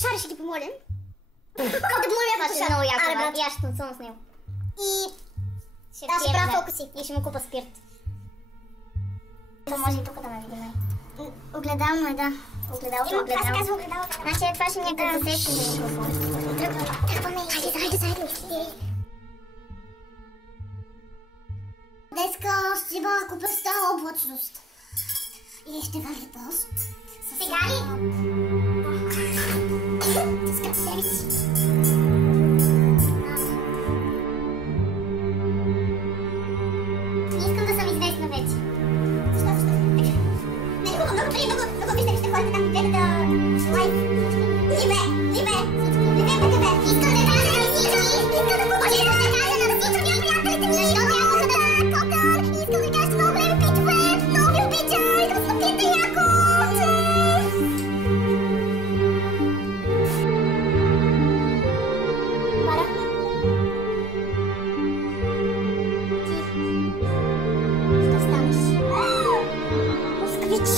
кошари ще ги помолим. Да помолим това ще е много яко, и аз ще танцувам с него. И аз ще правя фокуси. И ще му купа спирт. Това може и тук да ме видим. Огледално е, да. Огледало. Аз казвам огледало. Значи това ще някакъв засечен микрофон. Тръгваме. Хайде заедно. Днеска ще има купеста облачност. И ще вали дъжд. Сега ли? Скъп себе си. Не искам да съм известна вече. Защо? Много вижте хората там гледат лайф. Живе! Искам да кажа на всички! Искам да кажа на всички приятелите ми! Защото нямаха да Котър! Искам да кажа, че много време питове! Много ви обичам! Да се напиете яко! Мара? Ти? Ще станеш? Москвич!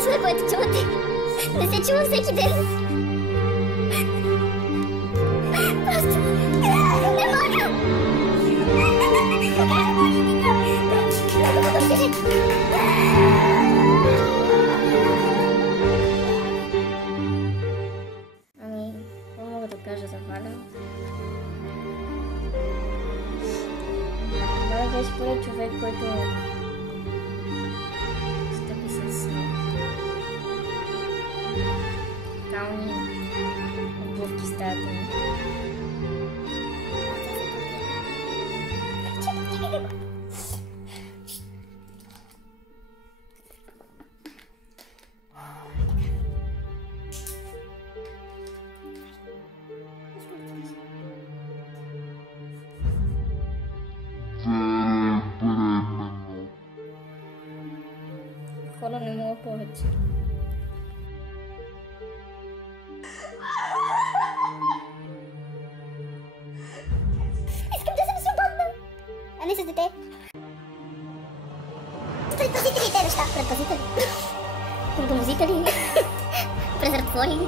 Това е което чувате. Не се чува всеки ден. Просто не мога. Ами, какво мога да кажа за Валя? Валя беше първият човек, който стъпи с кални обувки в стаята ми. Хора, не мога повече. Искам да съм свободна! А не с дете. Предпазители и те неща. Предпазители. Контомозители. Презратвори.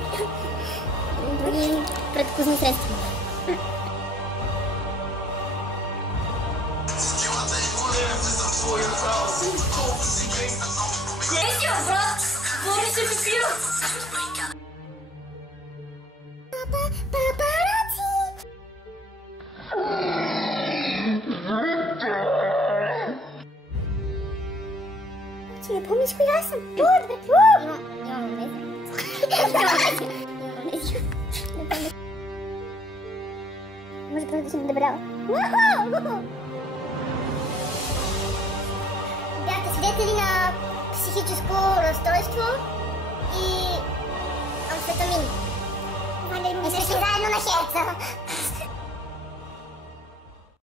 Други предпазни средства. Папараци! Ти не помниш коя съм? Имам амнезия. Може просто да си надебряла. Бяхте свидетели на психическо разстройство и амфетамин. Мисля, заедно на херца.